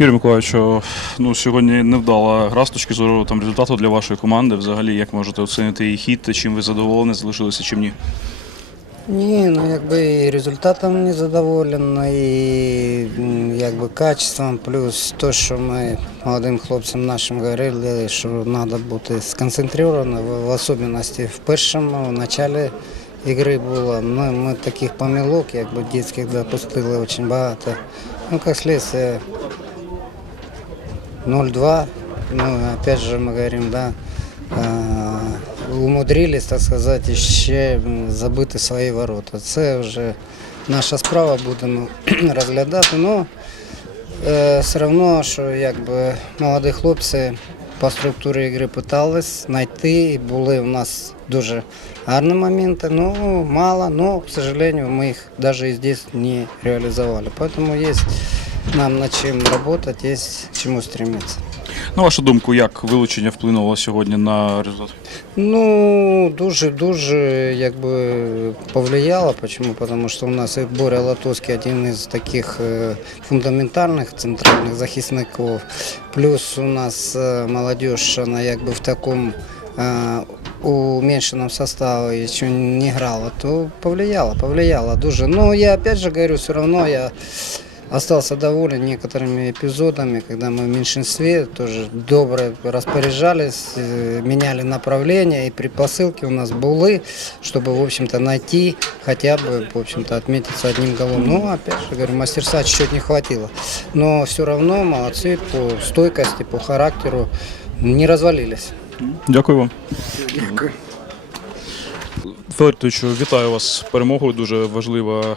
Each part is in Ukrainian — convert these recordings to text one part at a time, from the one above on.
Юрій Миколаївичу, ну сьогодні невдала гра з точки зору там результату для вашої команди. Взагалі, як можете оцінити її хід, чим ви задоволені, залишилися чим ні? Ні, ну якби і результатом не задоволен, і якби качеством, плюс те, що ми молодим хлопцям нашим говорили, що треба бути сконцентрованим, в, в особливості в першому началі ігри було. Ми, ми таких помилок, якби дитячих допустили дуже багато. Ну, як слідство, 0-2, ну, опять же мы говорим, да, а, умудрились, так сказати, ще м, забити свої ворота. Це вже наша справа, будемо розглядати. Ну, е, все одно, що якби молоді хлопці по структурі ігри питались знайти, і були у нас дуже гарні моменти, ну, мало, но, к сожалению, мы их даже и здесь не реализовали. Поэтому есть нам над чем работать, есть к чему стремиться. На вашу думку, як вилучення вплинуло сьогодні на результат? Ну, дуже-дуже якби повлияло. Почему? Потому что у нас и Боря Латовский один из таких э, фундаментальных центральных захисников. Плюс у нас э, молодежь, она якби в таком э, уменьшенном составе еще не играла, то повлияло, повлияло дуже. Но я опять же говорю, все равно я остался доволен некоторыми эпизодами, когда мы в меньшинстве тоже добро распоряжались, э, меняли направление, и предпосылки у нас были, чтобы, в общем-то, найти хотя бы, в общем-то, отметиться одним голом. Ну, опять же, говорю, мастерства чуть-чуть не хватило. Но все равно молодцы по стойкости, по характеру, не развалились. Дякую вам. Федоровичу, вітаю вас з перемогою. Дуже важлива,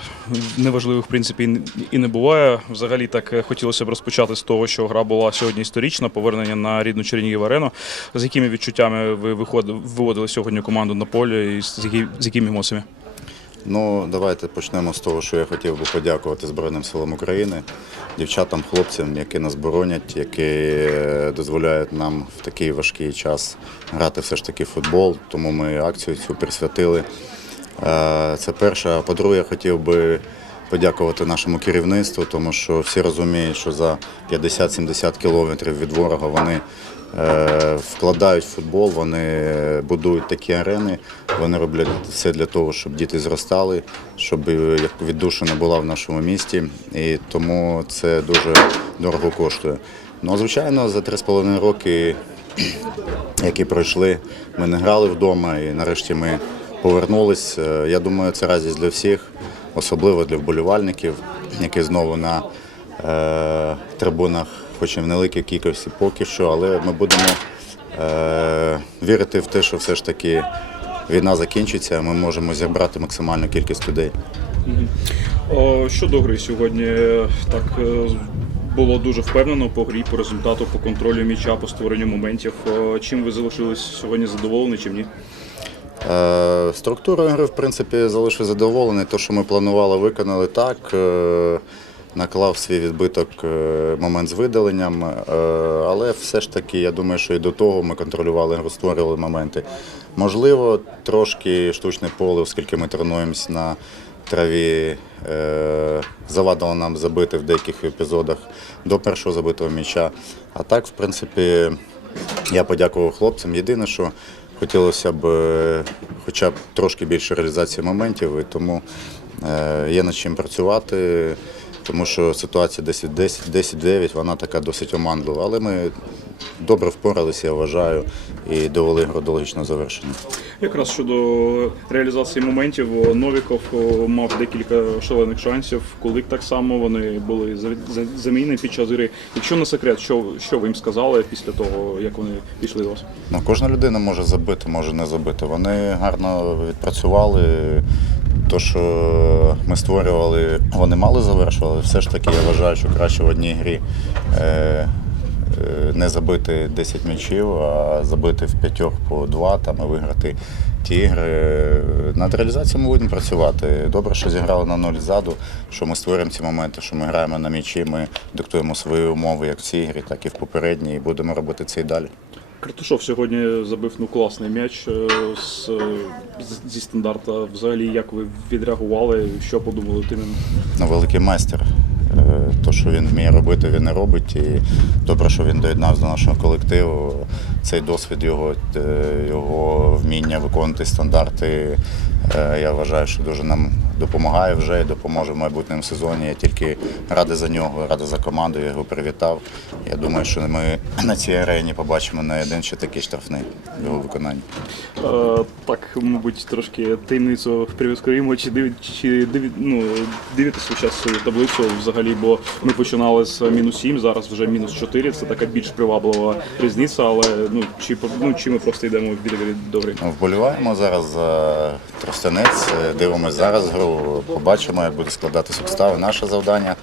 неважливих в принципі і не буває. Взагалі так е, хотілося б розпочати з того, що гра була сьогодні історична, повернення на рідну Чернігів арену. З якими відчуттями ви виходили, виводили сьогодні команду на поле і з якими емоціями? Ну, давайте почнемо з того, що я хотів би подякувати Збройним силам України, дівчатам, хлопцям, які нас боронять, які е, дозволяють нам в такий важкий час грати все ж таки в футбол. Тому ми акцію цю присвятили. Е, Це перше. А по-друге, я хотів би подякувати нашому керівництву, тому що всі розуміють, що за 50-70 кілометрів від ворога вони е, вкладають футбол, вони будують такі арени, вони роблять все для того, щоб діти зростали, щоб е, як віддушина була в нашому місті. І тому це дуже дорого коштує. Ну, звичайно, за 3,5 роки, які пройшли, ми не грали вдома, і нарешті ми повернулись. Е, Я думаю, це радість для всіх, особливо для вболівальників, які знову на е, трибунах, хоч і в невеликій кількості поки що, але ми будемо е, вірити в те, що все ж таки війна закінчиться, ми можемо зібрати максимальну кількість людей. Щодо гри сьогодні, так було дуже впевнено по грі, по результату, по контролю м'яча, по створенню моментів. Чим ви залишились сьогодні задоволені, чим ні? Е, Структурою гри, в принципі, залишив задоволений. Те, що ми планували, виконали так. Е, Наклав свій відбиток е, момент з видаленням, але все ж таки, я думаю, що і до того ми контролювали створювали моменти. Можливо, трошки штучне поле, оскільки ми тренуємося на траві, завадило нам забити в деяких епізодах до першого забитого м'яча. А так, в принципі, я подякував хлопцям. Єдине, що хотілося б е, хоча б трошки більше реалізації моментів, і тому е, є над чим працювати, тому що ситуація 10-10, 10-9, вона така досить оманлива. Але ми добре впоралися, я вважаю, і довели гру до логічного завершення. Якраз щодо реалізації моментів, Новіков мав декілька шалених шансів. Кулик так само вони були за- за- замінені під час гри. Якщо не секрет, що, що ви їм сказали після того, як вони пішли до вас? Ну, кожна людина може забити, може не забити. Вони гарно відпрацювали. То, що ми створювали, вони мало завершували. Все ж таки, я вважаю, що краще в одній грі е, не забити 10 м'ячів, а забити в п'ятьох по два там, і виграти ті ігри. Над реалізацією ми будемо працювати. Добре, що зіграли на нуль ззаду, що ми створюємо ці моменти, що ми граємо на м'ячі, ми диктуємо свої умови як в цій грі, так і в попередній, і будемо робити це і далі. Картушов сьогодні забив ну, класний м'яч е, з, зі стандарта. Взагалі, як ви відреагували, що подумали тим? ну, великий майстер. То, що він вміє робити, він не робить. І добре, що він доєднався до нашого колективу. Цей досвід його, е, його вміння виконувати стандарти. е, Я вважаю, що дуже нам допомагає вже і допоможе в майбутньому сезоні. Я тільки радий за нього, радий за команду. Я його привітав. Я думаю, що ми на цій арені побачимо не один ще такий штрафний в його виконанні. Е, Так, мабуть, трошки таємницю привідкриємо, чи диві, чи диві, ну, дивитесь ви зараз таблицю взагалі, бо ми починали з мінус 7, зараз вже мінус 4, це така більш приваблива різниця, але ну, чи, ну, чи ми просто йдемо в білі добрі. Вболіваємо зараз за Тростянець, е, дивимося зараз гру, побачимо, як буде складатися обстави. Наше завдання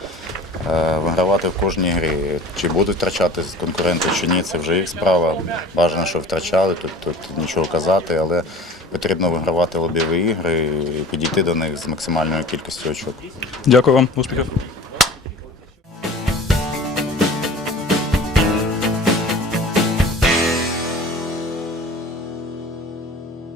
е, вигравати в кожній грі. Чи будуть втрачати конкуренти чи ні, це вже їх справа. Бажано, що втрачали, тут, тут нічого казати, але потрібно вигравати лобіві ігри і підійти до них з максимальною кількістю очок. Дякую вам, успіхів.